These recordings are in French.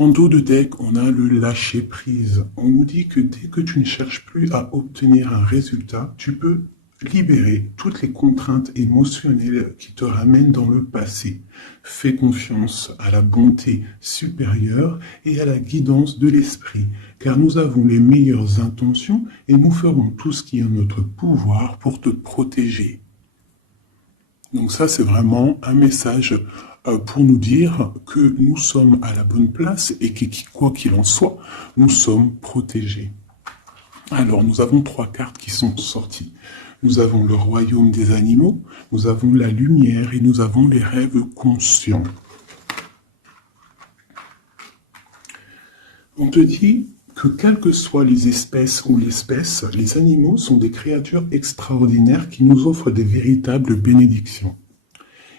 En dos de deck, on a le lâcher prise. On nous dit que dès que tu ne cherches plus à obtenir un résultat, tu peux libérer toutes les contraintes émotionnelles qui te ramènent dans le passé. Fais confiance à la bonté supérieure et à la guidance de l'esprit, car nous avons les meilleures intentions et nous ferons tout ce qui est en notre pouvoir pour te protéger. Donc ça, c'est vraiment un message pour nous dire que nous sommes à la bonne place et que quoi qu'il en soit, nous sommes protégés. Alors, nous avons 3 cartes qui sont sorties. Nous avons le royaume des animaux, nous avons la lumière et nous avons les rêves conscients. On te dit que quelles que soient les espèces ou l'espèce, les animaux sont des créatures extraordinaires qui nous offrent des véritables bénédictions.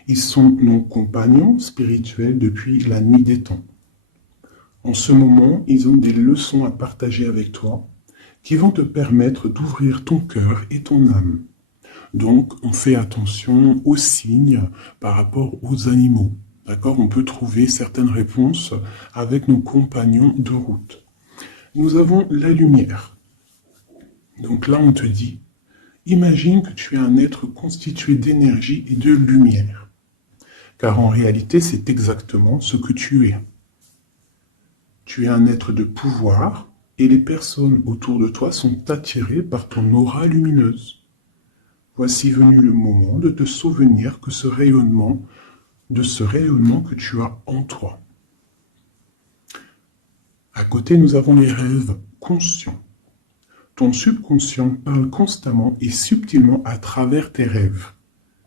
Ils sont nos compagnons spirituels depuis la nuit des temps. En ce moment, ils ont des leçons à partager avec toi qui vont te permettre d'ouvrir ton cœur et ton âme. Donc, on fait attention aux signes par rapport aux animaux. D'accord ? On peut trouver certaines réponses avec nos compagnons de route. Nous avons la lumière. Donc là, on te dit, imagine que tu es un être constitué d'énergie et de lumière. Car en réalité, c'est exactement ce que tu es. Tu es un être de pouvoir et les personnes autour de toi sont attirées par ton aura lumineuse. Voici venu le moment de te souvenir que ce rayonnement que tu as en toi. À côté, nous avons les rêves conscients. Ton subconscient parle constamment et subtilement à travers tes rêves.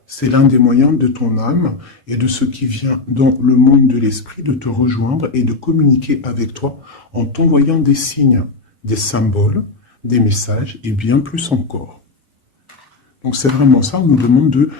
C'est l'un des moyens de ton âme et de ce qui vient dans le monde de l'esprit de te rejoindre et de communiquer avec toi en t'envoyant des signes, des symboles, des messages et bien plus encore. Donc c'est vraiment ça, on nous demande de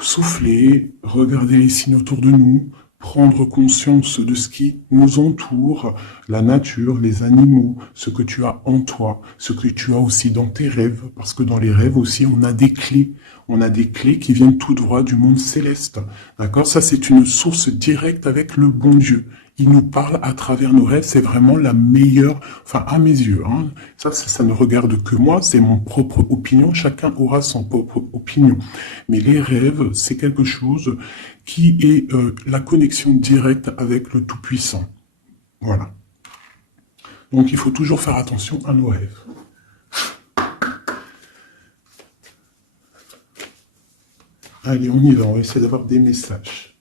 souffler, regarder les signes autour de nous, prendre conscience de ce qui nous entoure, la nature, les animaux, ce que tu as en toi, ce que tu as aussi dans tes rêves, parce que dans les rêves aussi, on a des clés. On a des clés qui viennent tout droit du monde céleste. D'accord ? Ça, c'est une source directe avec le bon Dieu. Il nous parle à travers nos rêves. C'est vraiment la meilleure, enfin, à mes yeux. Hein. Ça ne regarde que moi. C'est mon propre opinion. Chacun aura son propre opinion. Mais les rêves, c'est quelque chose qui est la connexion directe avec le Tout-Puissant. Voilà. Donc, il faut toujours faire attention à nos rêves. Allez, on y va, on va essayer d'avoir des messages.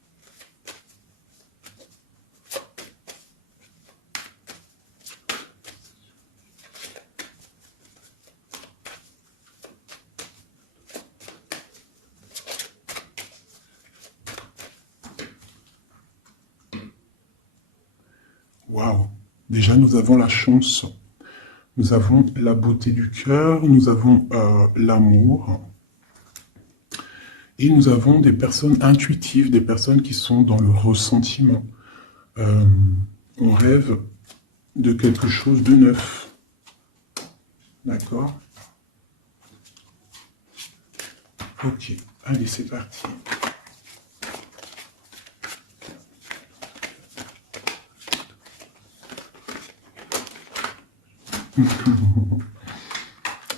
Waouh! Déjà, nous avons la chance. Nous avons la beauté du cœur, nous avons l'amour. Et nous avons des personnes intuitives, des personnes qui sont dans le ressentiment. On rêve de quelque chose de neuf. D'accord ? Ok, allez, c'est parti.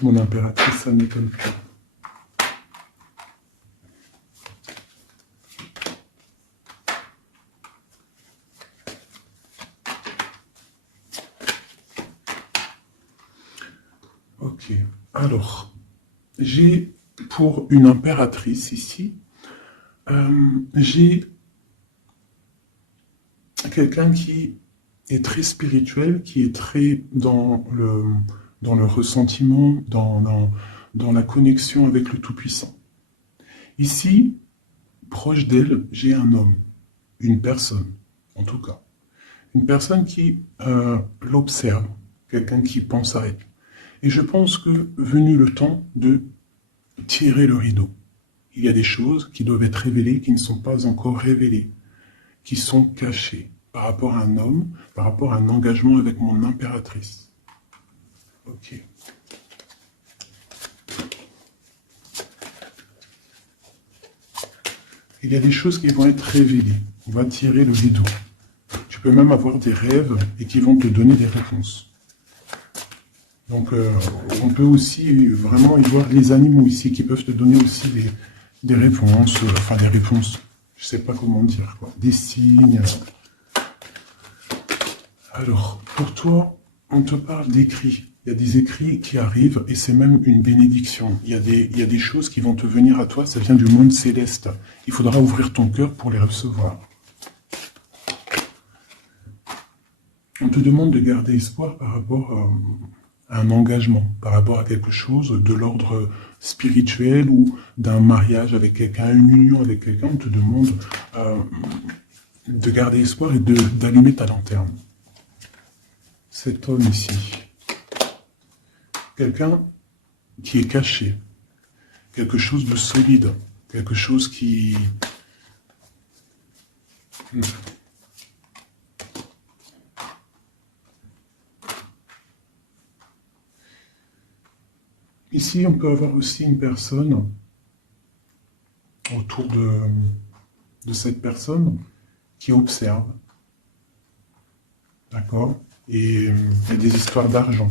Mon impératrice, ça ne m'étonne pas. Ok, alors, j'ai pour une impératrice ici, j'ai quelqu'un qui est très spirituel, qui est très dans le ressentiment, dans la connexion avec le Tout-Puissant. Ici, proche d'elle, j'ai un homme, une personne, en tout cas. Une personne qui l'observe, quelqu'un qui pense à elle. Et je pense que, venu le temps de tirer le rideau, il y a des choses qui doivent être révélées, qui ne sont pas encore révélées, qui sont cachées par rapport à un homme, par rapport à un engagement avec mon impératrice. Ok. Il y a des choses qui vont être révélées. On va tirer le rideau. Tu peux même avoir des rêves et qui vont te donner des réponses. Donc, on peut aussi vraiment y voir les animaux ici qui peuvent te donner aussi des réponses, enfin des réponses, je sais pas comment dire, quoi, des signes. Alors, pour toi, on te parle d'écrits. Il y a des écrits qui arrivent et c'est même une bénédiction. Il y a des choses qui vont te venir à toi, ça vient du monde céleste. Il faudra ouvrir ton cœur pour les recevoir. On te demande de garder espoir par rapport à un engagement, par rapport à quelque chose de l'ordre spirituel ou d'un mariage avec quelqu'un, une union avec quelqu'un. On te demande de garder espoir et d'allumer ta lanterne. Cet homme ici, quelqu'un qui est caché, quelque chose de solide, quelque chose qui... Ici, on peut avoir aussi une personne autour de cette personne qui observe, d'accord? Et il y a des histoires d'argent.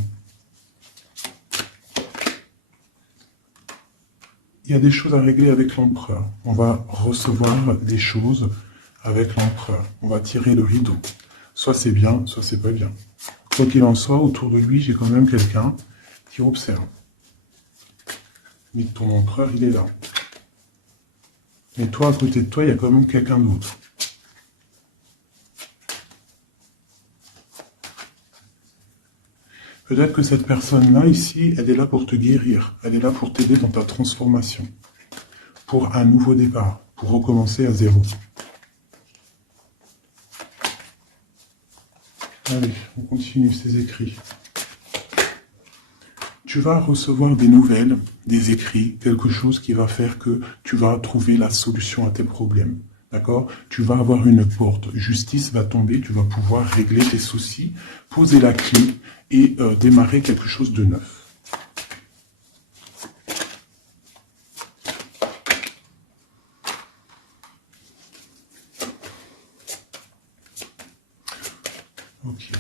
Il y a des choses à régler avec l'empereur. On va recevoir des choses avec l'empereur. On va tirer le rideau. Soit c'est bien, soit c'est pas bien. Quoi qu'il en soit, autour de lui, j'ai quand même quelqu'un qui observe. Mais ton empereur, il est là. Mais toi, à côté de toi, il y a quand même quelqu'un d'autre. Peut-être que cette personne-là, ici, elle est là pour te guérir. Elle est là pour t'aider dans ta transformation. Pour un nouveau départ. Pour recommencer à zéro. Allez, on continue ces écrits. Tu vas recevoir des nouvelles, des écrits, quelque chose qui va faire que tu vas trouver la solution à tes problèmes. D'accord? Tu vas avoir une porte. Justice va tomber, tu vas pouvoir régler tes soucis, poser la clé et démarrer quelque chose de neuf. Ok.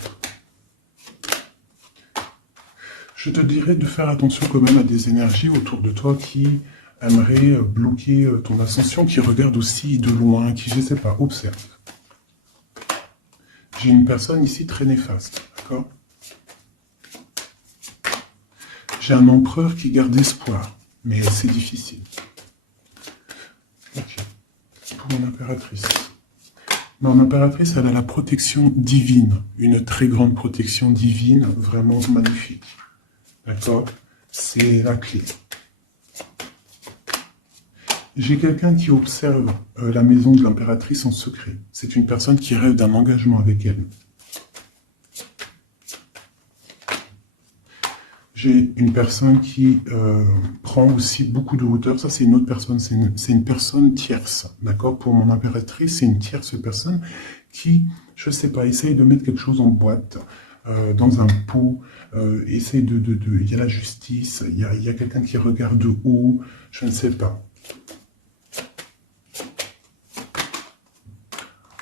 Je te dirais de faire attention quand même à des énergies autour de toi qui aimeraient bloquer ton ascension, qui regardent aussi de loin, qui, je ne sais pas, observent. J'ai une personne ici très néfaste, d'accord? J'ai un empereur qui garde espoir, mais c'est difficile. Ok. Pour mon impératrice. Mon impératrice, elle a la protection divine, une très grande protection divine, vraiment magnifique. D'accord? C'est la clé. J'ai quelqu'un qui observe la maison de l'impératrice en secret. C'est une personne qui rêve d'un engagement avec elle. J'ai une personne qui prend aussi beaucoup de hauteur. Ça, c'est une autre personne. C'est une personne tierce. D'accord? Pour mon impératrice, c'est une tierce personne qui, je ne sais pas, essaye de mettre quelque chose en boîte, dans un pot, essaye il y a la justice, il y a quelqu'un qui regarde de haut, je ne sais pas.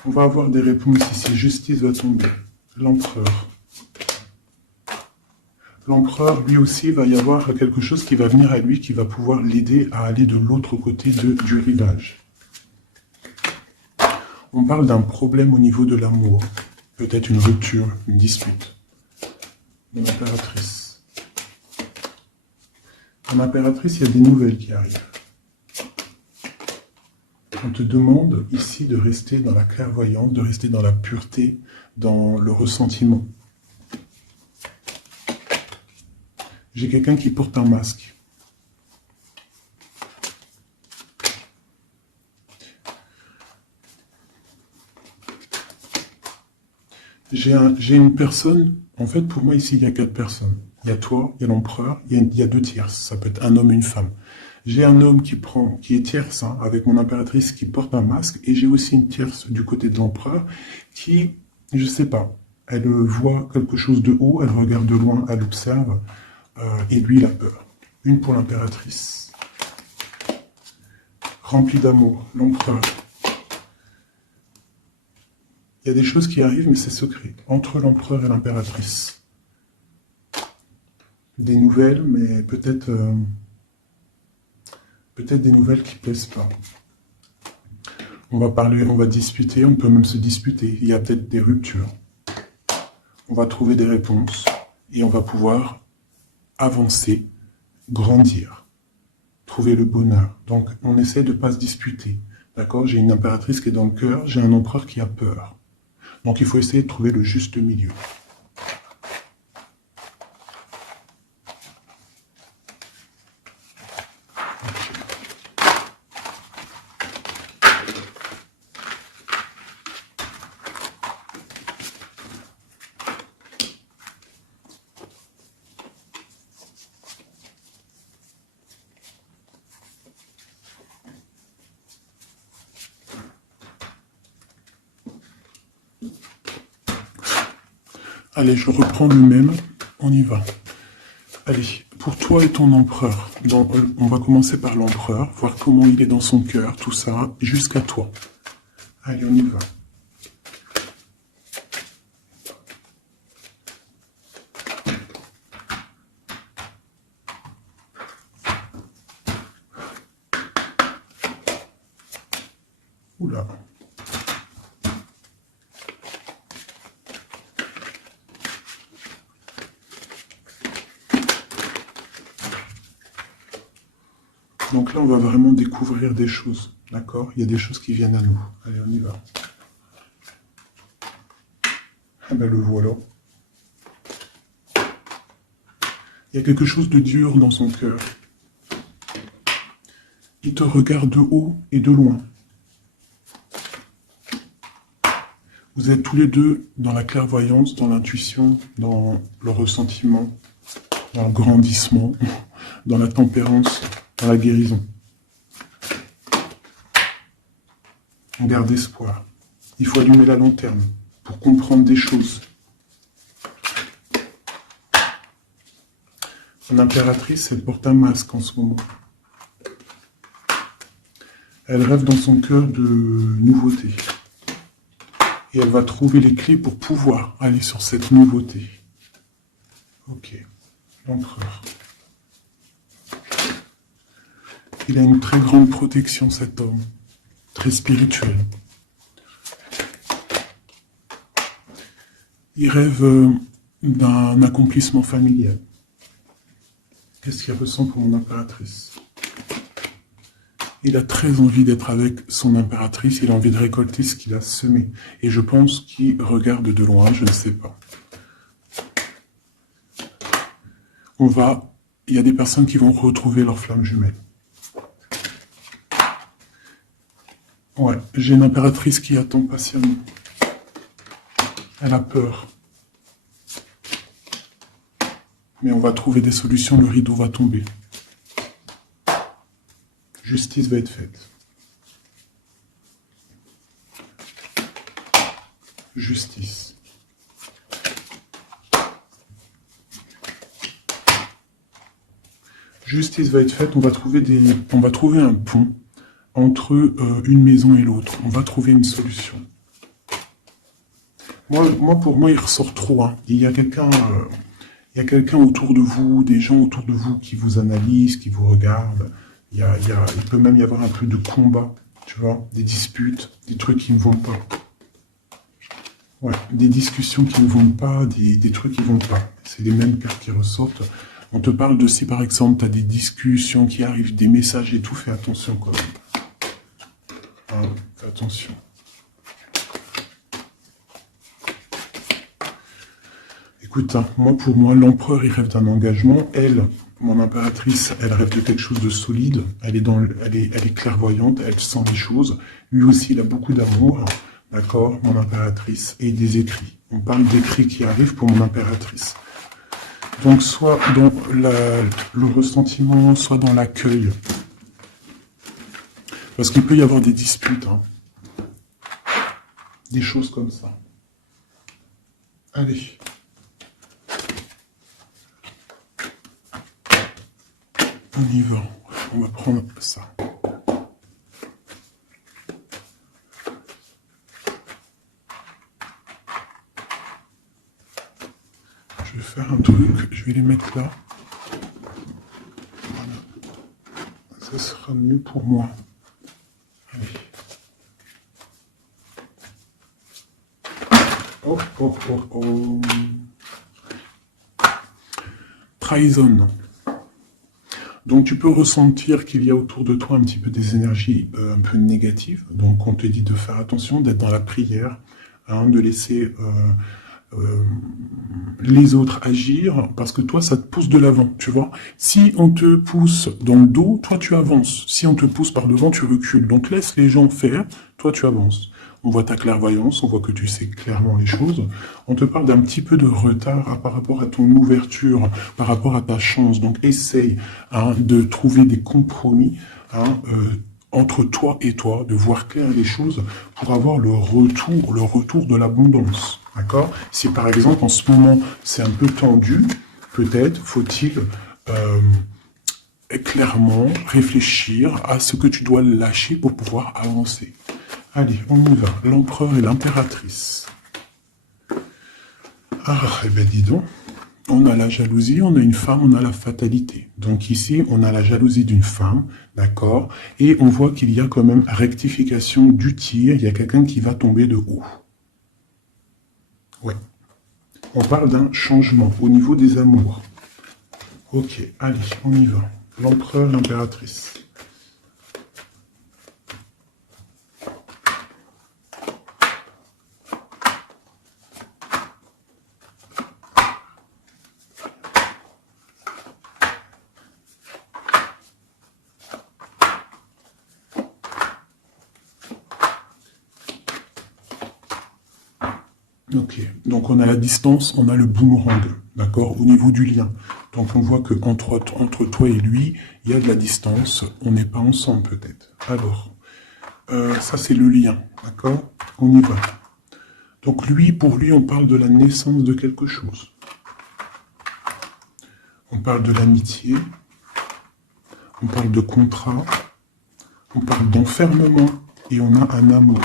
On va avoir des réponses ici. Justice va tomber. L'empereur. L'empereur, lui aussi, va y avoir quelque chose qui va venir à lui, qui va pouvoir l'aider à aller de l'autre côté du rivage. On parle d'un problème au niveau de l'amour. Peut-être une rupture, une dispute. Mon impératrice. Mon impératrice, il y a des nouvelles qui arrivent. On te demande ici de rester dans la clairvoyance, de rester dans la pureté, dans le ressentiment. J'ai quelqu'un qui porte un masque. J'ai une personne, en fait pour moi ici il y a 4 personnes. Il y a toi, il y a l'empereur, il y a 2 tierces, ça peut être un homme et une femme. J'ai un homme qui est tierce, hein, avec mon impératrice qui porte un masque, et j'ai aussi une tierce du côté de l'empereur qui, je sais pas, elle voit quelque chose de haut, elle regarde de loin, elle observe, et lui il a peur. Une pour l'impératrice. Rempli d'amour, l'empereur. Il y a des choses qui arrivent, mais c'est secret. Entre l'empereur et l'impératrice. Des nouvelles, mais peut-être des nouvelles qui plaisent pas. On va parler, on va discuter, on peut même se disputer. Il y a peut-être des ruptures. On va trouver des réponses et on va pouvoir avancer, grandir, trouver le bonheur. Donc, on essaie de ne pas se disputer. D'accord? J'ai une impératrice qui est dans le cœur, j'ai un empereur qui a peur. Donc, il faut essayer de trouver le juste milieu. Allez, je reprends le même, on y va. Allez, pour toi et ton empereur, on va commencer par l'empereur, voir comment il est dans son cœur, tout ça, jusqu'à toi. Allez, on y va. Oula. Donc là, on va vraiment découvrir des choses, d'accord? Il y a des choses qui viennent à nous. Allez, on y va. Ah ben le voilà. Il y a quelque chose de dur dans son cœur. Il te regarde de haut et de loin. Vous êtes tous les deux dans la clairvoyance, dans l'intuition, dans le ressentiment, dans le grandissement, dans la tempérance, dans la guérison. On garde espoir. Il faut allumer la lanterne pour comprendre des choses. Son impératrice, elle porte un masque en ce moment. Elle rêve dans son cœur de nouveauté. Et elle va trouver les clés pour pouvoir aller sur cette nouveauté. Ok, l'empereur. Il a une très grande protection, cet homme. Très spirituel. Il rêve d'un accomplissement familial. Qu'est-ce qu'il ressent pour mon impératrice? Il a très envie d'être avec son impératrice, il a envie de récolter ce qu'il a semé. Et je pense qu'il regarde de loin, je ne sais pas. Il y a des personnes qui vont retrouver leur flamme jumelle. Ouais, j'ai une impératrice qui attend patiemment. Elle a peur. Mais on va trouver des solutions, le rideau va tomber. Justice va être faite. Justice. Justice va être faite, on va trouver un pont entre une maison et l'autre. On va trouver une solution. Pour moi, il ressort trop. Hein. Il y a quelqu'un autour de vous, des gens autour de vous qui vous analysent, qui vous regardent. Il peut même y avoir un peu de combat, tu vois, des disputes, des trucs qui ne vont pas. Ouais, des discussions qui ne vont pas, des trucs qui ne vont pas. C'est les mêmes cartes qui ressortent. On te parle de si par exemple tu as des discussions qui arrivent, des messages et tout, fais attention quand même. Hein, fais attention. Écoute, hein, pour moi, l'empereur, il rêve d'un engagement. Elle, mon impératrice, elle rêve de quelque chose de solide. Elle est clairvoyante, elle sent les choses. Lui aussi, il a beaucoup d'amour. D'accord, mon impératrice. Et des écrits. On parle d'écrits qui arrivent pour mon impératrice. Donc, soit dans le ressentiment, soit dans l'accueil. Parce qu'il peut y avoir des disputes. Hein. Des choses comme ça. Allez. On y va. On va prendre ça. je vais faire un truc, je vais les mettre là. Voilà. Ça sera mieux pour moi. Allez. Oh, oh, oh, oh. Trahison. Donc tu peux ressentir qu'il y a autour de toi un petit peu des énergies un peu négatives. Donc on te dit de faire attention, d'être dans la prière, hein, de laisser les autres agir, parce que toi ça te pousse de l'avant, tu vois. Si on te pousse dans le dos, toi tu avances. Si on te pousse par devant, tu recules. Donc laisse les gens faire, toi tu avances. On voit ta clairvoyance, on voit que tu sais clairement les choses. On te parle d'un petit peu de retard par rapport à ton ouverture, par rapport à ta chance. Donc essaye de trouver des compromis entre toi et toi, de voir clair les choses pour avoir le retour de l'abondance. D'accord? Si par exemple en ce moment c'est un peu tendu, peut-être faut-il clairement réfléchir à ce que tu dois lâcher pour pouvoir avancer. Allez, on y va. L'empereur et l'impératrice. Ah, eh ben dis donc. On a la jalousie, on a une femme, on a la fatalité. Donc ici, on a la jalousie d'une femme, d'accord? Et on voit qu'il y a quand même rectification du tir. Il y a quelqu'un qui va tomber de haut. Ouais. On parle d'un changement au niveau des amours. Ok, allez, on y va. L'empereur, l'impératrice. Ok, donc on a la distance, on a le boomerang, d'accord, au niveau du lien. Donc on voit que entre toi et lui, il y a de la distance, on n'est pas ensemble peut-être. Alors, ça c'est le lien, d'accord? On y va. Donc lui, pour lui, on parle de la naissance de quelque chose. On parle de l'amitié, on parle de contrat, on parle d'enfermement et on a un amour.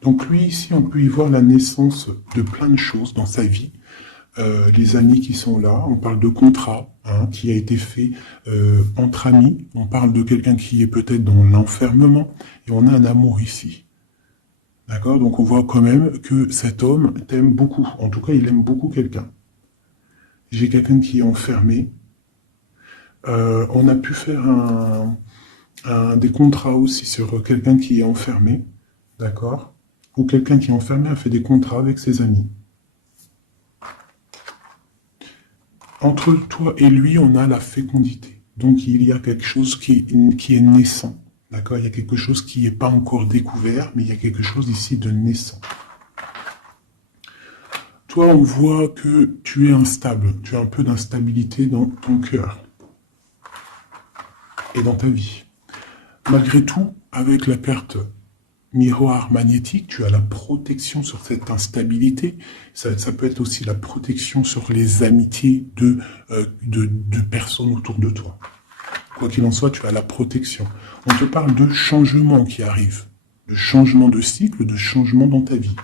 Donc lui, ici, on peut y voir la naissance de plein de choses dans sa vie. Les amis qui sont là, on parle de contrat qui a été fait entre amis. On parle de quelqu'un qui est peut-être dans l'enfermement. Et on a un amour ici. D'accord? Donc on voit quand même que cet homme t'aime beaucoup. En tout cas, il aime beaucoup quelqu'un. J'ai quelqu'un qui est enfermé. On a pu faire des contrats aussi sur quelqu'un qui est enfermé. D'accord? Ou quelqu'un qui est enfermé a fait des contrats avec ses amis. Entre toi et lui, on a la fécondité. Donc, il y a quelque chose qui est naissant. D'accord? Il y a quelque chose qui n'est pas encore découvert, mais il y a quelque chose ici de naissant. Toi, on voit que tu es instable. Tu as un peu d'instabilité dans ton cœur et dans ta vie. Malgré tout, avec la perte miroir magnétique, tu as la protection sur cette instabilité. Ça peut être aussi la protection sur les amitiés de personnes autour de toi. Quoi qu'il en soit, tu as la protection. On te parle de changement qui arrive, de changement de cycle, de changement dans ta vie.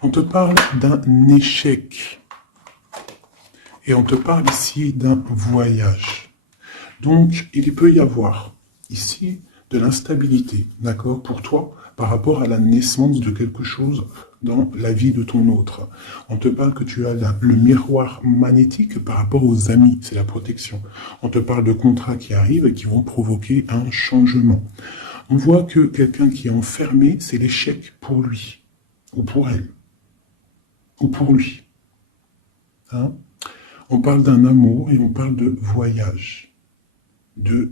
On te parle d'un échec. Et on te parle ici d'un voyage. Donc, il peut y avoir ici de l'instabilité, d'accord, pour toi, par rapport à la naissance de quelque chose dans la vie de ton autre. On te parle que tu as le miroir magnétique par rapport aux amis, c'est la protection. On te parle de contrats qui arrivent et qui vont provoquer un changement. On voit que quelqu'un qui est enfermé, c'est l'échec pour lui, ou pour elle, ou pour lui. On parle d'un amour et on parle de voyage, de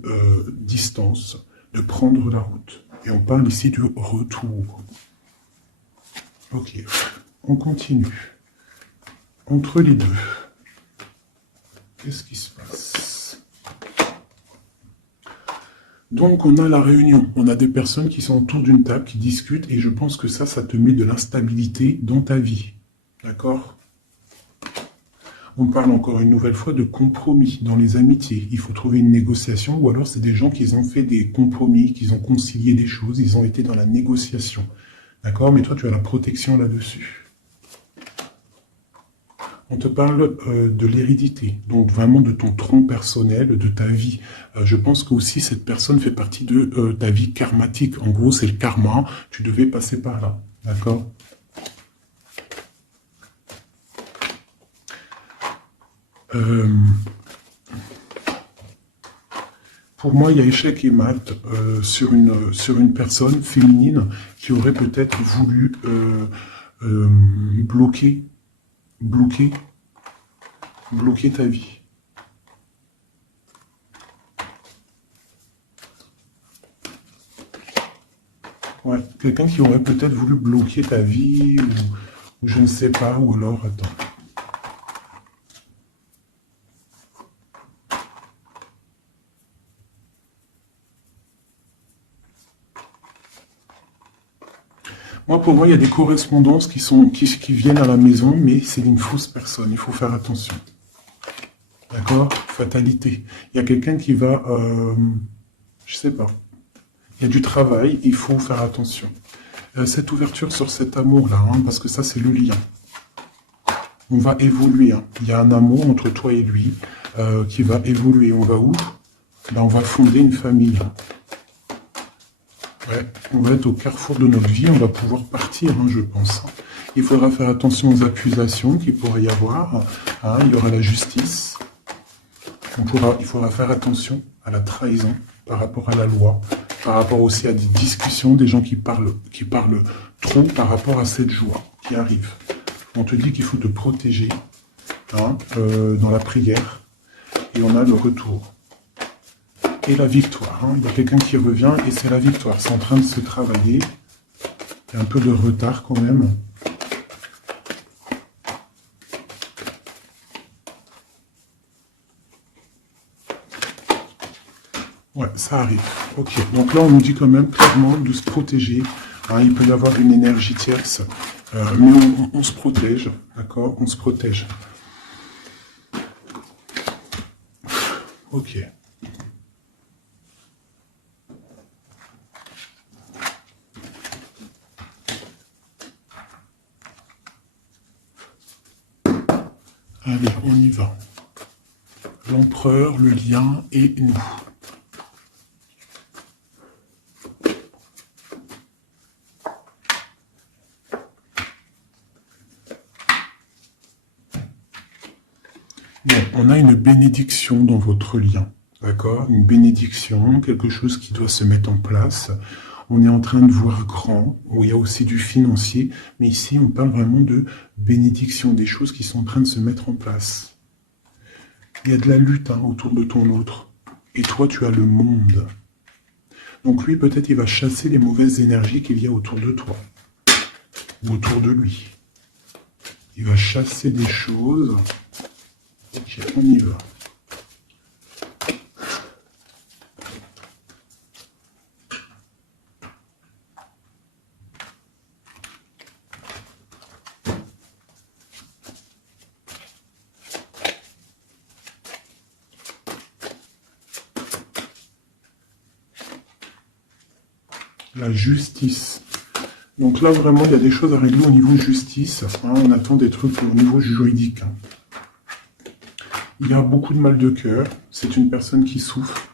distance, de prendre la route. Et on parle ici de retour. Ok, on continue. Entre les deux, qu'est-ce qui se passe? Donc on a la réunion, on a des personnes qui sont autour d'une table, qui discutent, et je pense que ça te met de l'instabilité dans ta vie. D'accord? On parle encore une nouvelle fois de compromis dans les amitiés. Il faut trouver une négociation, ou alors c'est des gens qui ont fait des compromis, qui ont concilié des choses, ils ont été dans la négociation. D'accord? Mais toi, tu as la protection là-dessus. On te parle de l'hérédité, donc vraiment de ton tronc personnel, de ta vie. Je pense que aussi cette personne fait partie de ta vie karmatique. En gros, c'est le karma, tu devais passer par là. D'accord? Pour moi, il y a échec et mat sur une personne féminine qui aurait peut-être voulu bloquer, bloquer, bloquer ta vie. Ouais, quelqu'un qui aurait peut-être voulu bloquer ta vie, ou je ne sais pas, ou alors, attends. Moi, pour moi, il y a des correspondances qui viennent à la maison, mais c'est une fausse personne. Il faut faire attention. D'accord? Fatalité. Il y a quelqu'un qui va... je sais pas. Il y a du travail, il faut faire attention. Cette ouverture sur cet amour-là, hein, parce que ça, c'est le lien. On va évoluer. Hein. Il y a un amour entre toi et lui qui va évoluer. On va où? Ben, on va fonder une famille. Ouais, on va être au carrefour de notre vie, on va pouvoir partir, hein, je pense. Il faudra faire attention aux accusations qu'il pourrait y avoir. Hein, il y aura la justice. Il faudra faire attention à la trahison par rapport à la loi, par rapport aussi à des discussions, des gens qui parlent trop par rapport à cette joie qui arrive. On te dit qu'il faut te protéger hein, dans la prière et on a le retour. Et la victoire. Hein. Il y a quelqu'un qui revient et c'est la victoire. C'est en train de se travailler. Il y a un peu de retard quand même. Ouais, ça arrive. Ok. Donc là, on nous dit quand même clairement de se protéger. Hein. Il peut y avoir une énergie tierce. Mais on se protège. D'accord? On se protège. Ok. Allez, on y va. L'empereur, le lien et nous. Bon, on a une bénédiction dans votre lien. D'accord? Une bénédiction, quelque chose qui doit se mettre en place. On est en train de voir grand, où il y a aussi du financier, mais ici on parle vraiment de bénédiction, des choses qui sont en train de se mettre en place. Il y a de la lutte hein, autour de ton autre, et toi tu as le monde. Donc lui peut-être il va chasser les mauvaises énergies qu'il y a autour de toi, ou autour de lui. Il va chasser des choses. Ok, on y va. La justice. Donc là, vraiment, il y a des choses à régler au niveau justice. Hein, on attend des trucs au niveau juridique. Hein. Il y a beaucoup de mal de cœur. C'est une personne qui souffre.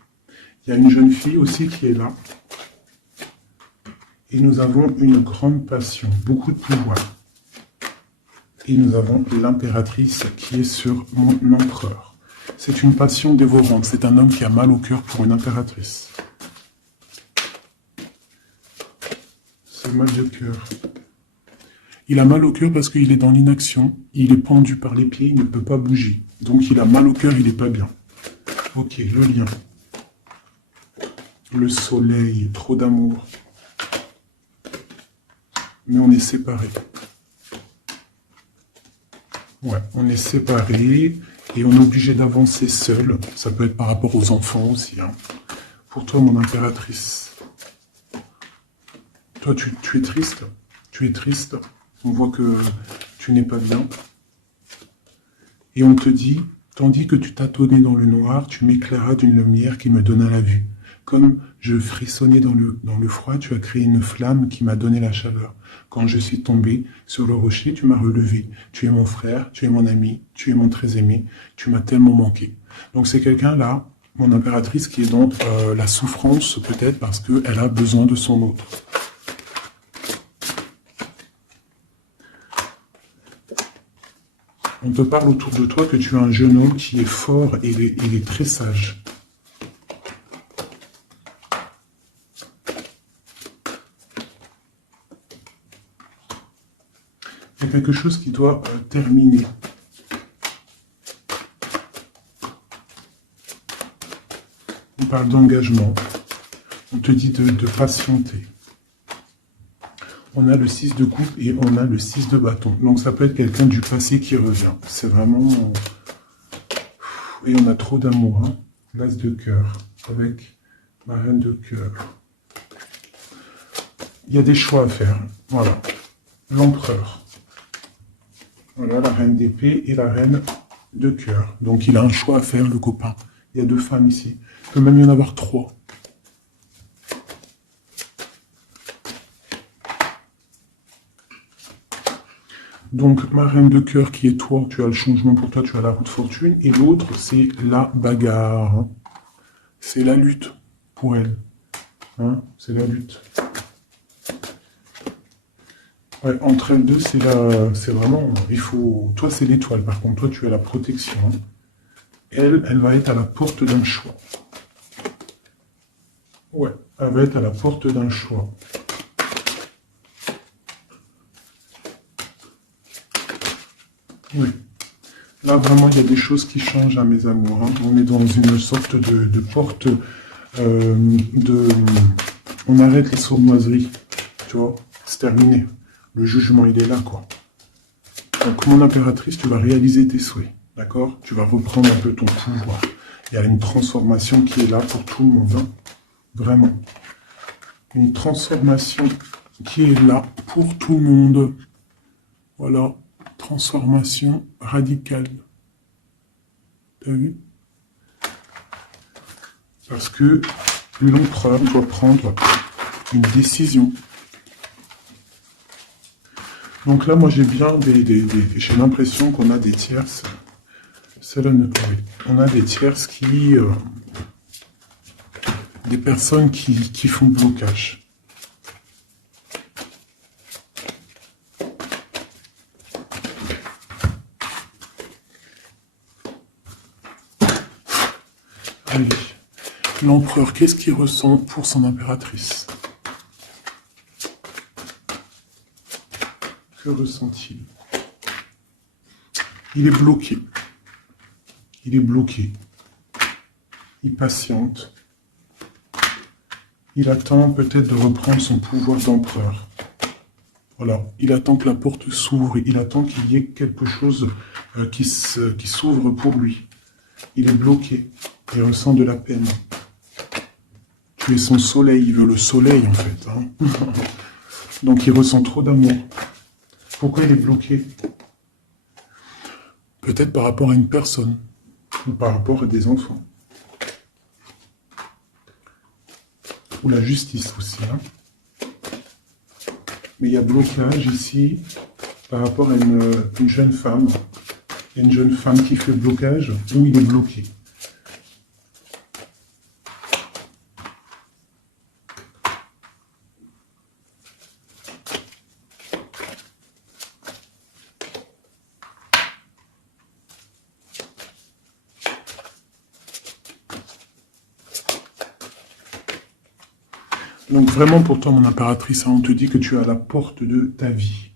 Il y a une jeune fille aussi qui est là. Et nous avons une grande passion, beaucoup de pouvoir. Et nous avons l'impératrice qui est sur mon empereur. C'est une passion dévorante. C'est un homme qui a mal au cœur pour une impératrice. C'est mal de cœur. Il a mal au cœur parce qu'il est dans l'inaction. Il est pendu par les pieds, il ne peut pas bouger. Donc il a mal au cœur, il n'est pas bien. Ok, le lien. Le soleil, trop d'amour. Mais on est séparés. Ouais, on est séparés et on est obligé d'avancer seul. Ça peut être par rapport aux enfants aussi. Hein. Pour toi, mon impératrice. Toi, tu es triste. Tu es triste. On voit que tu n'es pas bien. Et on te dit, tandis que tu tâtonnais dans le noir, tu m'éclairas d'une lumière qui me donna la vue. Comme je frissonnais dans le froid, tu as créé une flamme qui m'a donné la chaleur. Quand je suis tombé sur le rocher, tu m'as relevé. Tu es mon frère, tu es mon ami, tu es mon très aimé, tu m'as tellement manqué. Donc c'est quelqu'un là, mon impératrice, qui est dans la souffrance peut-être parce qu'elle a besoin de son autre. On te parle autour de toi que tu as un jeune homme qui est fort et il est très sage. Il y a quelque chose qui doit terminer. On parle d'engagement. On te dit de patienter. On a le 6 de coupe et on a le 6 de bâton. Donc ça peut être quelqu'un du passé qui revient. C'est vraiment... Et on a trop d'amour. Hein. L'as de cœur avec ma reine de cœur. Il y a des choix à faire. Voilà. L'empereur. Voilà la reine d'épée et la reine de cœur. Donc il a un choix à faire, le copain. Il y a 2 femmes ici. Il peut même y en avoir 3. Donc, ma reine de cœur qui est toi, tu as le changement pour toi, tu as la roue de fortune. Et l'autre, c'est la bagarre. Hein. C'est la lutte pour elle. Hein, c'est la lutte. Ouais, entre elles deux, c'est vraiment... Il faut... Toi, c'est l'étoile. Par contre, toi, tu as la protection. Hein. Elle va être à la porte d'un choix. Ouais, elle va être à la porte d'un choix. Oui. Là, vraiment, il y a des choses qui changent à mes amours. Hein. On est dans une sorte de porte On arrête les sournoiseries. Tu vois, c'est terminé. Le jugement, il est là, quoi. Donc, mon impératrice, tu vas réaliser tes souhaits. D'accord? Tu vas reprendre un peu ton pouvoir. Il y a une transformation qui est là pour tout le monde. Hein. Vraiment. Une transformation qui est là pour tout le monde. Voilà. Transformation radicale. T'as vu? Parce que l'empereur doit prendre une décision. Donc là, moi, j'ai bien j'ai l'impression qu'on a des tierces. On a des tierces qui... des personnes qui font blocage. Allez, l'empereur, qu'est-ce qu'il ressent pour son impératrice? Que ressent-il? Il est bloqué. Il est bloqué. Il patiente. Il attend peut-être de reprendre son pouvoir d'empereur. Voilà. Il attend que la porte s'ouvre. Il attend qu'il y ait quelque chose qui s'ouvre pour lui. Il est bloqué. Il ressent de la peine. Tu es son soleil. Il veut le soleil, en fait. Hein. Donc, il ressent trop d'amour. Pourquoi il est bloqué? Peut-être par rapport à une personne. Ou par rapport à des enfants. Ou la justice aussi. Hein. Mais il y a blocage ici par rapport à une jeune femme. Il y a une jeune femme qui fait blocage ou il est bloqué. Donc vraiment pour toi, mon impératrice, on te dit que tu es à la porte de ta vie.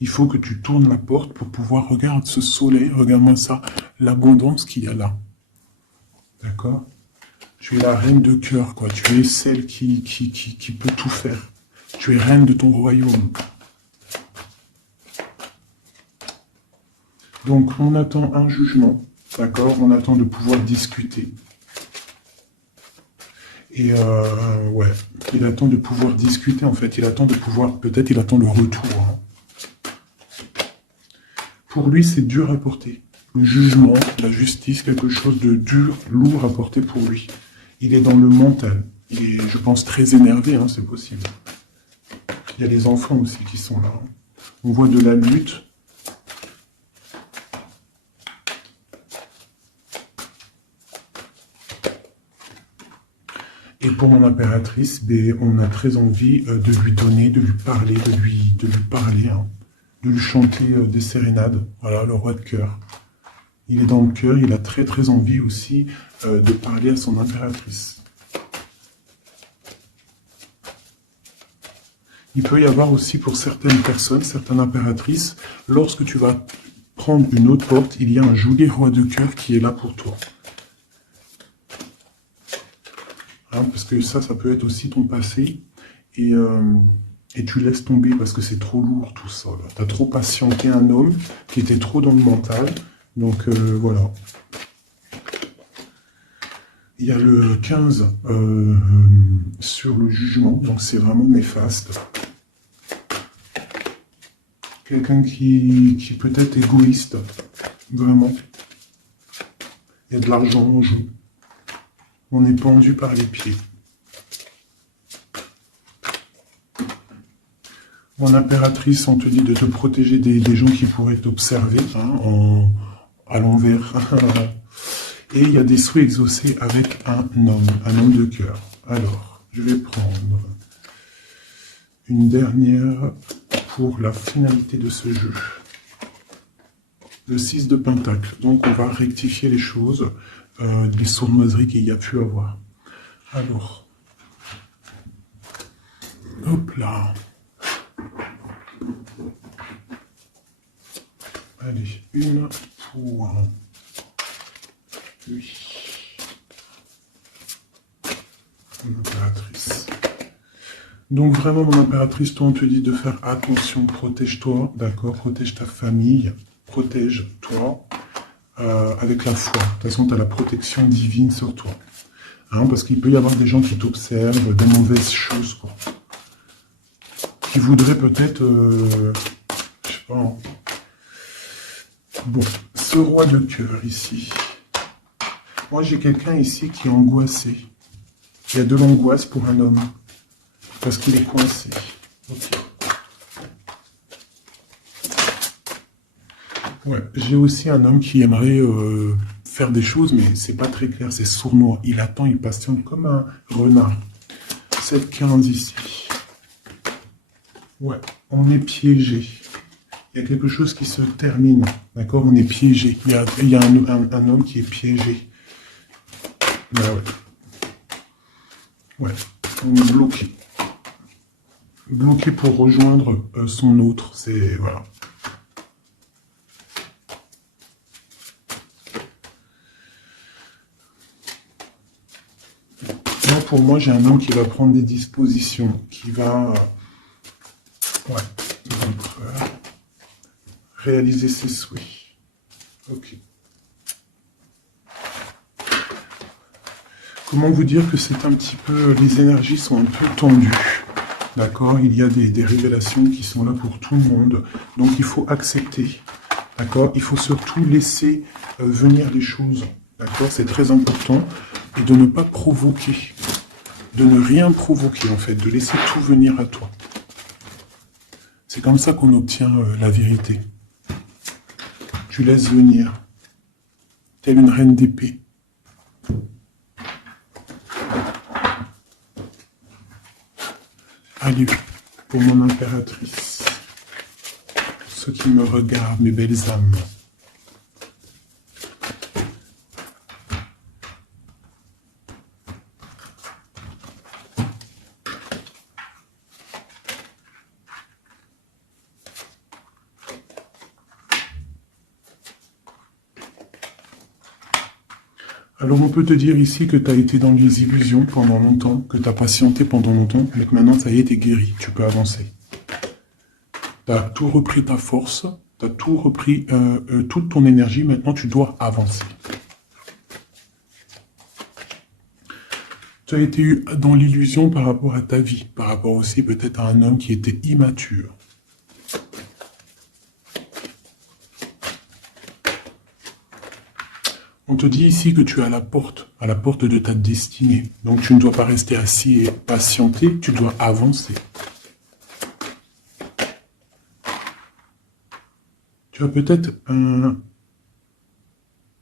Il faut que tu tournes la porte pour pouvoir regarder ce soleil, regarde-moi ça, l'abondance qu'il y a là. D'accord? Tu es la reine de cœur, quoi. Tu es celle qui peut tout faire. Tu es reine de ton royaume. Donc on attend un jugement, d'accord? On attend de pouvoir discuter. Et ouais, il attend de pouvoir discuter en fait, il attend de pouvoir, peut-être il attend le retour. Hein. Pour lui, c'est dur à porter. Le jugement, la justice, quelque chose de dur, lourd à porter pour lui. Il est dans le mental, Il est, je pense, très énervé, hein, c'est possible. Il y a les enfants aussi qui sont là. On voit de la lutte. Et pour mon impératrice, ben, on a très envie de lui donner, de lui parler, de lui parler, hein, de lui chanter des sérénades. Voilà, le roi de cœur. Il est dans le cœur, il a très très envie aussi de parler à son impératrice. Il peut y avoir aussi pour certaines personnes, certaines impératrices, lorsque tu vas prendre une autre porte, il y a un joli roi de cœur qui est là pour toi. Hein, parce que ça peut être aussi ton passé. Et tu laisses tomber parce que c'est trop lourd tout ça. Tu as trop patienté un homme qui était trop dans le mental. Donc voilà. Il y a le 15 sur le jugement, donc c'est vraiment néfaste. Quelqu'un qui peut être égoïste, vraiment. Il y a de l'argent en jeu. On est pendu par les pieds. Mon impératrice, on te dit de te protéger des gens qui pourraient t'observer hein, à l'envers. Et il y a des souhaits exaucés avec un homme de cœur. Alors, je vais prendre une dernière pour la finalité de ce jeu. Le 6 de Pentacle. Donc, on va rectifier les choses, les sournoiseries qu'il y a pu avoir. Alors, hop là. Allez, une pour lui. Mon impératrice. Donc vraiment, mon impératrice, toi, on te dit de faire attention, protège-toi, d'accord? Protège ta famille, protège-toi avec la foi. De toute façon, tu as la protection divine sur toi. Hein, parce qu'il peut y avoir des gens qui t'observent, des mauvaises choses, quoi. Qui voudraient peut-être, je sais pas. Hein. Bon, ce roi de cœur ici. Moi, j'ai quelqu'un ici qui est angoissé. Il y a de l'angoisse pour un homme. Parce qu'il est coincé. Okay. Ouais, j'ai aussi un homme qui aimerait faire des choses, mais c'est pas très clair, c'est sournois. Il attend, il patiente comme un renard. 7-15 ici. Ouais, on est piégé. Il y a quelque chose qui se termine. D'accord? On est piégé. Il y a un homme qui est piégé. Bah ouais. Ouais, on est bloqué. Bloqué pour rejoindre son autre. C'est... Voilà. Là, pour moi, j'ai un homme qui va prendre des dispositions, qui va... ouais, donc, réaliser ses souhaits. Ok. Comment vous dire que c'est un petit peu... Les énergies sont un peu tendues. D'accord? Il y a des révélations qui sont là pour tout le monde. Donc, il faut accepter. D'accord? Il faut surtout laisser venir les choses. D'accord? C'est très important. Et de ne pas provoquer. De ne rien provoquer, en fait. De laisser tout venir à toi. C'est comme ça qu'on obtient la vérité. Tu laisses venir. Telle une reine d'épée. Allez, pour mon impératrice. Ceux qui me regardent, mes belles âmes. Alors on peut te dire ici que tu as été dans les illusions pendant longtemps, que tu as patienté pendant longtemps, mais que maintenant ça y est, tu es guéri, tu peux avancer. Tu as tout repris ta force, tu as tout repris, toute ton énergie, maintenant tu dois avancer. Tu as été dans l'illusion par rapport à ta vie, par rapport aussi peut-être à un homme qui était immature. On te dit ici que tu es à la porte de ta destinée. Donc tu ne dois pas rester assis et patienter, tu dois avancer. Tu as peut-être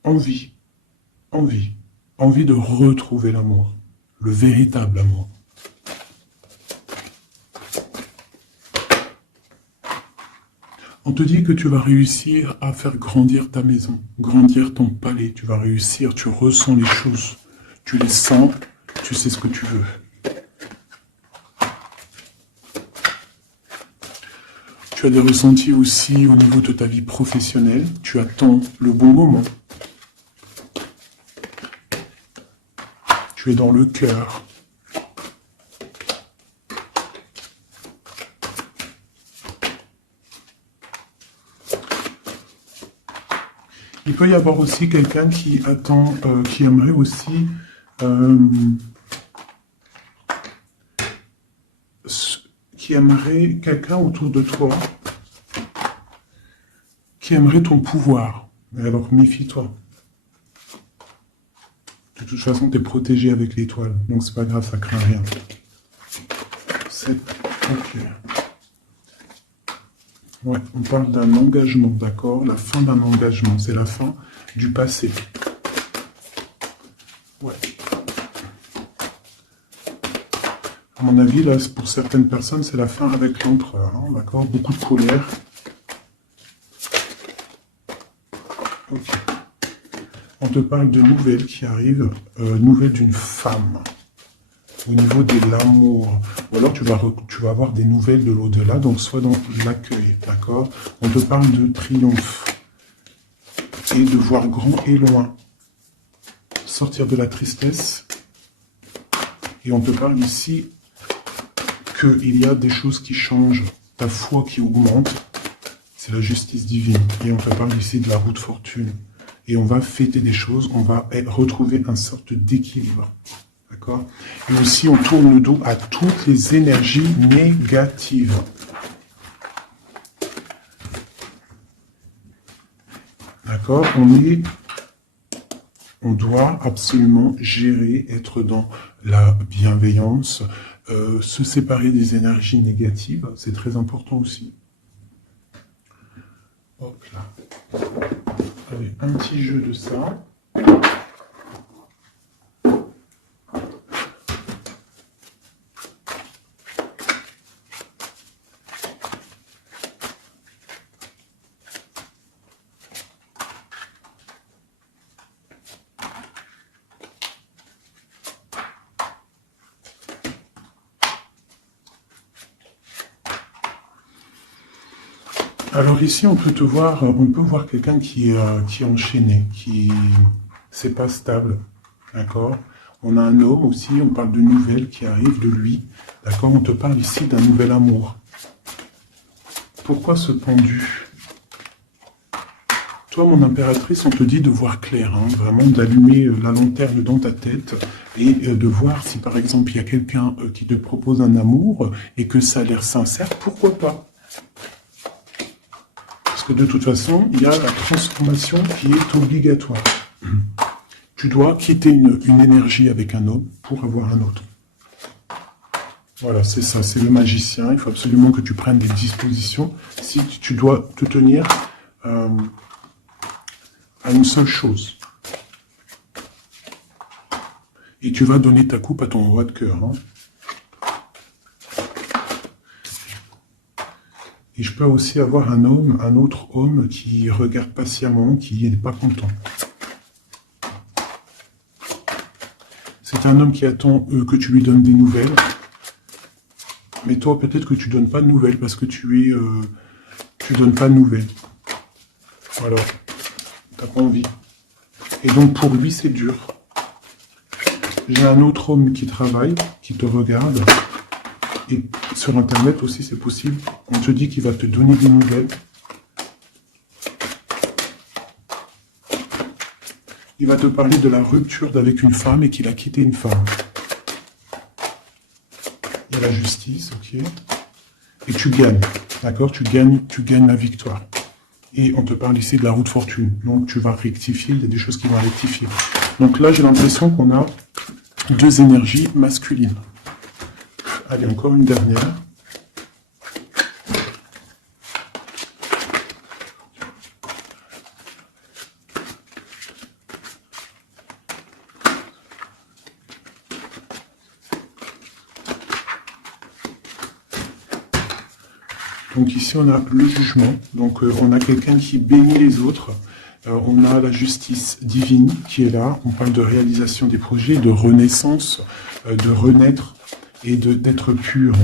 envie de retrouver l'amour, le véritable amour. On te dit que tu vas réussir à faire grandir ta maison, grandir ton palais. Tu vas réussir, tu ressens les choses, tu les sens, tu sais ce que tu veux. Tu as des ressentis aussi au niveau de ta vie professionnelle. Tu attends le bon moment. Tu es dans le cœur. Il peut y avoir aussi quelqu'un qui attend, qui aimerait aussi quelqu'un autour de toi qui aimerait ton pouvoir. Mais alors méfie-toi. De toute façon, tu es protégé avec l'étoile, donc c'est pas grave, ça craint rien. C'est ok. Ouais, on parle d'un engagement, d'accord? La fin d'un engagement, c'est la fin du passé. Ouais. À mon avis, là, pour certaines personnes, c'est la fin avec l'empereur, hein, d'accord? Beaucoup de colère. Ok. On te parle de nouvelles qui arrivent, nouvelles d'une femme, au niveau de l'amour. Ou alors tu vas avoir des nouvelles de l'au-delà, donc soit dans l'accueil, d'accord? On te parle de triomphe et de voir grand et loin, sortir de la tristesse. Et on te parle ici qu'il y a des choses qui changent, ta foi qui augmente, c'est la justice divine. Et on te parle ici de la roue de fortune. Et on va fêter des choses, on va retrouver une sorte d'équilibre. D'accord? Et aussi, on tourne le dos à toutes les énergies négatives. D'accord? On doit absolument gérer, être dans la bienveillance, se séparer des énergies négatives, c'est très important aussi. Hop là. Allez, un petit jeu de ça. Alors ici, on peut voir quelqu'un qui est enchaîné, qui c'est pas stable, d'accord? On a un homme aussi, on parle de nouvelles qui arrivent de lui, d'accord? On te parle ici d'un nouvel amour. Pourquoi ce pendu? Toi, mon impératrice, on te dit de voir clair, hein, vraiment d'allumer la lanterne dans ta tête et de voir si par exemple il y a quelqu'un qui te propose un amour et que ça a l'air sincère, pourquoi pas? Parce que de toute façon, il y a la transformation qui est obligatoire. Tu dois quitter une énergie avec un homme pour avoir un autre. Voilà, c'est ça, c'est le magicien. Il faut absolument que tu prennes des dispositions. Si tu dois te tenir à une seule chose. Et tu vas donner ta coupe à ton roi de cœur. Hein. Et je peux aussi avoir un autre homme qui regarde patiemment, qui n'est pas content. C'est un homme qui attend que tu lui donnes des nouvelles. Mais toi, peut-être que tu ne donnes pas de nouvelles parce que tu donnes pas de nouvelles. Alors, tu n'as pas envie. Et donc, pour lui, c'est dur. J'ai un autre homme qui travaille, qui te regarde. Et sur Internet aussi, c'est possible. On te dit qu'il va te donner des nouvelles. Il va te parler de la rupture avec une femme et qu'il a quitté une femme. Il y a la justice, ok. Et tu gagnes, d'accord? Tu gagnes la victoire. Et on te parle ici de la roue de fortune. Donc tu vas rectifier, il y a des choses qui vont rectifier. Donc là, j'ai l'impression qu'on a deux énergies masculines. Allez, encore une dernière. Donc ici, on a le jugement. Donc on a quelqu'un qui bénit les autres. On a la justice divine qui est là. On parle de réalisation des projets, de renaissance, de renaître et d'être pur.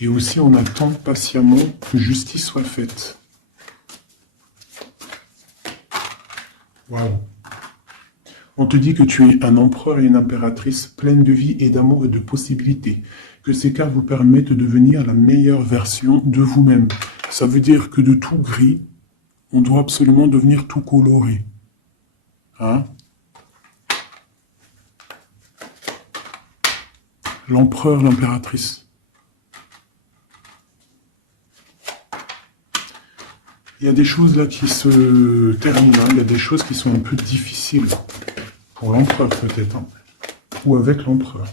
Et aussi, on attend patiemment que justice soit faite. Waouh! On te dit que tu es un empereur et une impératrice pleine de vie et d'amour et de possibilités. Que ces cartes vous permettent de devenir la meilleure version de vous-même. Ça veut dire que de tout gris, on doit absolument devenir tout coloré. Hein? L'empereur, l'impératrice. Il y a des choses là qui se terminent. Hein. Il y a des choses qui sont un peu difficiles. Pour l'empereur peut-être. Hein. Ou avec l'empereur.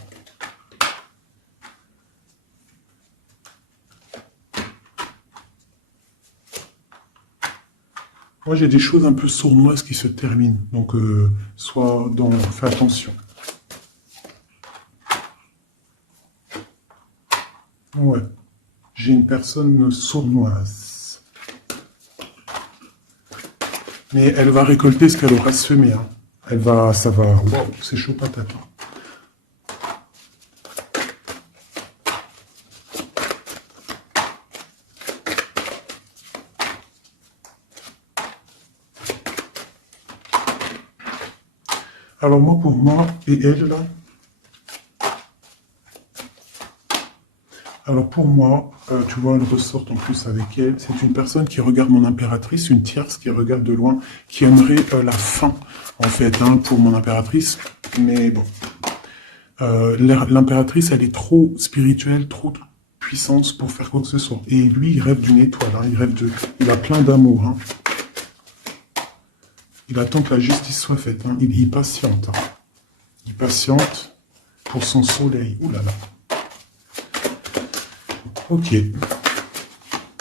Moi, j'ai des choses un peu sournoises qui se terminent. Donc, fais attention. Ouais. J'ai une personne sournoise. Mais elle va récolter ce qu'elle aura semé. Hein. Ça va... Wow, c'est chaud patate. Hein. Alors moi, pour moi, et elle, là... Alors pour moi, tu vois, elle ressort en plus avec elle. C'est une personne qui regarde mon impératrice, une tierce qui regarde de loin, qui aimerait la fin, en fait, hein, pour mon impératrice. Mais bon, l'impératrice, elle est trop spirituelle, trop de puissance pour faire quoi que ce soit. Et lui, il rêve d'une étoile, hein, il a plein d'amour. Hein. Il attend que la justice soit faite. Hein. Il patiente. Hein. Il patiente pour son soleil. Ouh là là. Ok.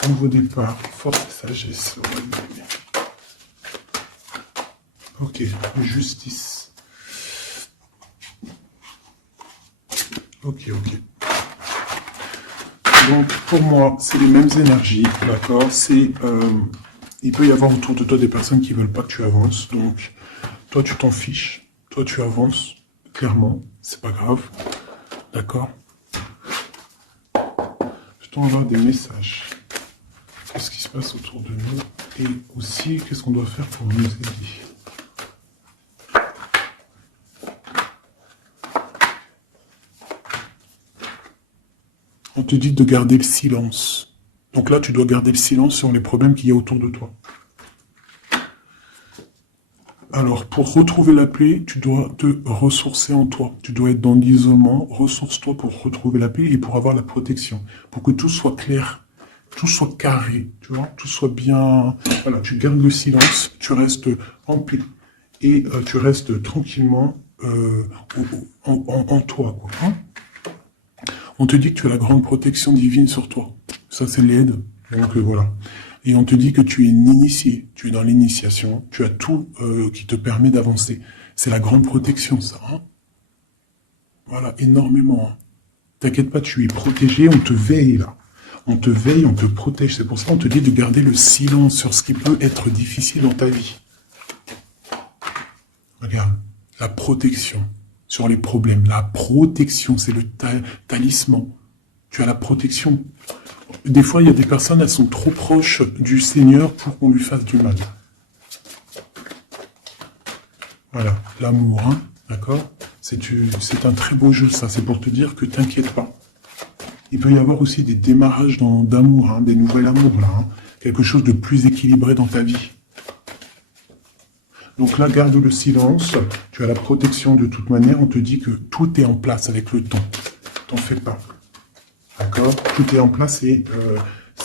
Nouveau départ. Force et sagesse. Ok. Justice. Ok. Donc, pour moi, c'est les mêmes énergies. D'accord. Il peut y avoir autour de toi des personnes qui ne veulent pas que tu avances. Donc, toi, tu t'en fiches. Toi, tu avances. Clairement. C'est pas grave. D'accord. On va avoir des messages. Qu'est-ce qui se passe autour de nous? Et aussi, qu'est-ce qu'on doit faire pour nous aider? On te dit de garder le silence. Donc là, tu dois garder le silence sur les problèmes qu'il y a autour de toi. Alors, pour retrouver la paix, tu dois te ressourcer en toi. Tu dois être dans l'isolement. Ressource-toi pour retrouver la paix et pour avoir la protection. Pour que tout soit clair, tout soit carré, tu vois, tout soit bien... Voilà, tu gardes le silence, tu restes en paix. Et tu restes tranquillement en toi, quoi. Hein? On te dit que tu as la grande protection divine sur toi. Ça, c'est l'aide. Donc, voilà. Et on te dit que tu es initié, tu es dans l'initiation, tu as tout qui te permet d'avancer. C'est la grande protection, ça. Hein? Voilà, énormément. Hein. T'inquiète pas, tu es protégé, on te veille, là. On te veille, on te protège. C'est pour ça qu'on te dit de garder le silence sur ce qui peut être difficile dans ta vie. Regarde, la protection sur les problèmes. La protection, c'est le talisman. Tu as la protection. Des fois, il y a des personnes, elles sont trop proches du Seigneur pour qu'on lui fasse du mal. Voilà, l'amour, hein, d'accord? C'est un très beau jeu, ça. C'est pour te dire que t'inquiète pas. Il peut y avoir aussi des démarrages d'amour, hein, des nouveaux amours, là. Hein, quelque chose de plus équilibré dans ta vie. Donc là, garde le silence. Tu as la protection de toute manière. On te dit que tout est en place avec le temps. T'en fais pas. D'accord? Tout est en place et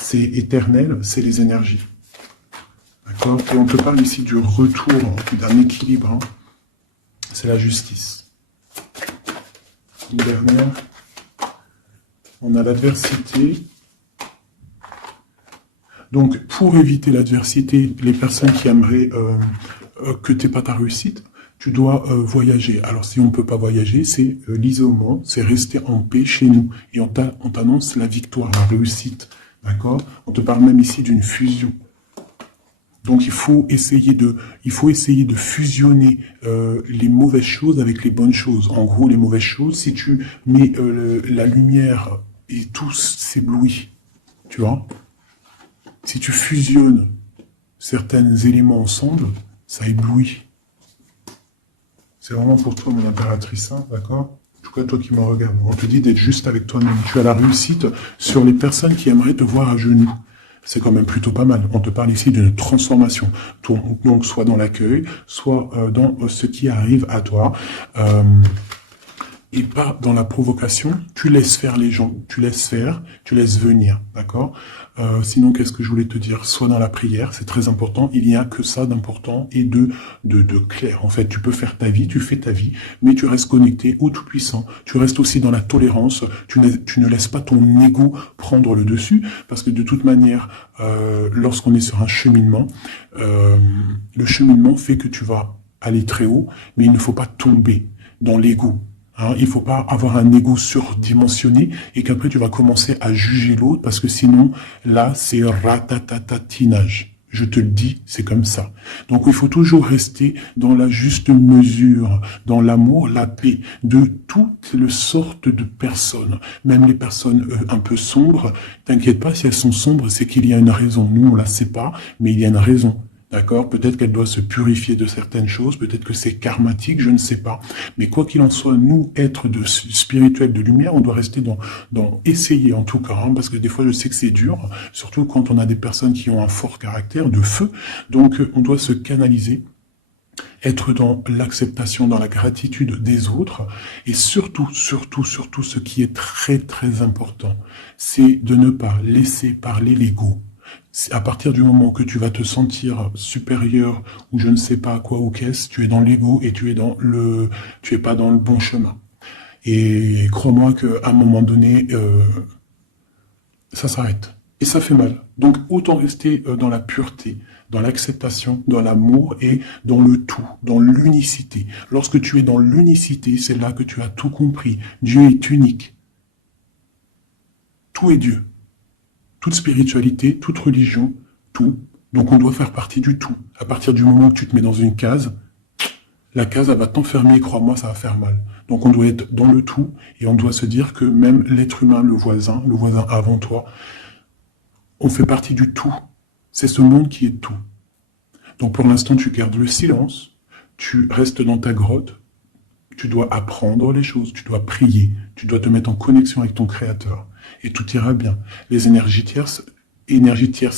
c'est éternel, c'est les énergies. D'accord? Et on te parle ici du retour, d'un équilibre. Hein. C'est la justice. Une dernière. On a l'adversité. Donc, pour éviter l'adversité, les personnes qui aimeraient que tu n'aies pas ta réussite, tu dois voyager. Alors, si on ne peut pas voyager, c'est l'isolement, c'est rester en paix chez nous. Et on t'annonce la victoire, la réussite. D'accord? On te parle même ici d'une fusion. Donc, il faut essayer de fusionner les mauvaises choses avec les bonnes choses. En gros, les mauvaises choses, si tu mets la lumière et tout s'éblouit, tu vois? Si tu fusionnes certains éléments ensemble, ça éblouit. C'est vraiment pour toi, mon impératrice, hein, d'accord? En tout cas, toi qui me regardes, on te dit d'être juste avec toi-même. Tu as la réussite sur les personnes qui aimeraient te voir à genoux. C'est quand même plutôt pas mal. On te parle ici d'une transformation. Donc, soit dans l'accueil, soit dans ce qui arrive à toi. Et pas dans la provocation, tu laisses faire les gens, tu laisses faire, tu laisses venir, d'accord? Sinon, qu'est-ce que je voulais te dire? Soit dans la prière, c'est très important, il n'y a que ça d'important et de clair. En fait, tu peux faire ta vie, tu fais ta vie, mais tu restes connecté au Tout-Puissant. Tu restes aussi dans la tolérance, tu ne laisses pas ton ego prendre le dessus, parce que de toute manière, lorsqu'on est sur un cheminement, le cheminement fait que tu vas aller très haut, mais il ne faut pas tomber dans l'ego. Hein, il ne faut pas avoir un ego surdimensionné et qu'après tu vas commencer à juger l'autre parce que sinon, là, c'est ratatatatinage. Je te le dis, c'est comme ça. Donc il faut toujours rester dans la juste mesure, dans l'amour, la paix, de toutes les sortes de personnes. Même les personnes un peu sombres, t'inquiète pas, si elles sont sombres, c'est qu'il y a une raison. Nous, on la sait pas, mais il y a une raison. D'accord? Peut-être qu'elle doit se purifier de certaines choses, peut-être que c'est karmatique, je ne sais pas. Mais quoi qu'il en soit, nous, êtres de spirituels de lumière, on doit rester dans essayer en tout cas, hein, parce que des fois je sais que c'est dur, surtout quand on a des personnes qui ont un fort caractère de feu. Donc on doit se canaliser, être dans l'acceptation, dans la gratitude des autres, et surtout, ce qui est très très important, c'est de ne pas laisser parler l'ego. À partir du moment que tu vas te sentir supérieur ou je ne sais pas quoi ou qu'est-ce, tu es dans l'ego et tu es pas dans le bon chemin. Et crois-moi qu'à un moment donné, ça s'arrête. Et ça fait mal. Donc autant rester dans la pureté, dans l'acceptation, dans l'amour et dans le tout, dans l'unicité. Lorsque tu es dans l'unicité, c'est là que tu as tout compris. Dieu est unique. Tout est Dieu. Toute spiritualité, toute religion, tout. Donc on doit faire partie du tout. À partir du moment où tu te mets dans une case, la case, elle va t'enfermer, crois-moi, ça va faire mal. Donc on doit être dans le tout, et on doit se dire que même l'être humain, le voisin avant toi, on fait partie du tout. C'est ce monde qui est tout. Donc pour l'instant, tu gardes le silence, tu restes dans ta grotte, tu dois apprendre les choses, tu dois prier, tu dois te mettre en connexion avec ton Créateur. Et tout ira bien. Les énergies tierces,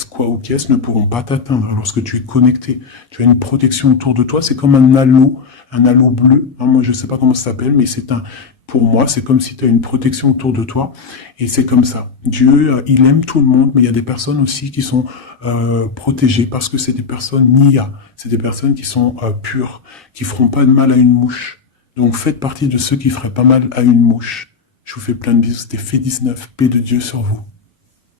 quoi ou qu'est-ce, ne pourront pas t'atteindre lorsque tu es connecté. Tu as une protection autour de toi, c'est comme un halo bleu. Hein, moi, je ne sais pas comment ça s'appelle, mais pour moi, c'est comme si tu as une protection autour de toi. Et c'est comme ça. Dieu, il aime tout le monde, mais il y a des personnes aussi qui sont protégées parce que c'est des personnes nia. C'est des personnes qui sont pures, qui feront pas de mal à une mouche. Donc faites partie de ceux qui feraient pas mal à une mouche. Je vous fais plein de bisous, c'était Fait 19, paix de Dieu sur vous.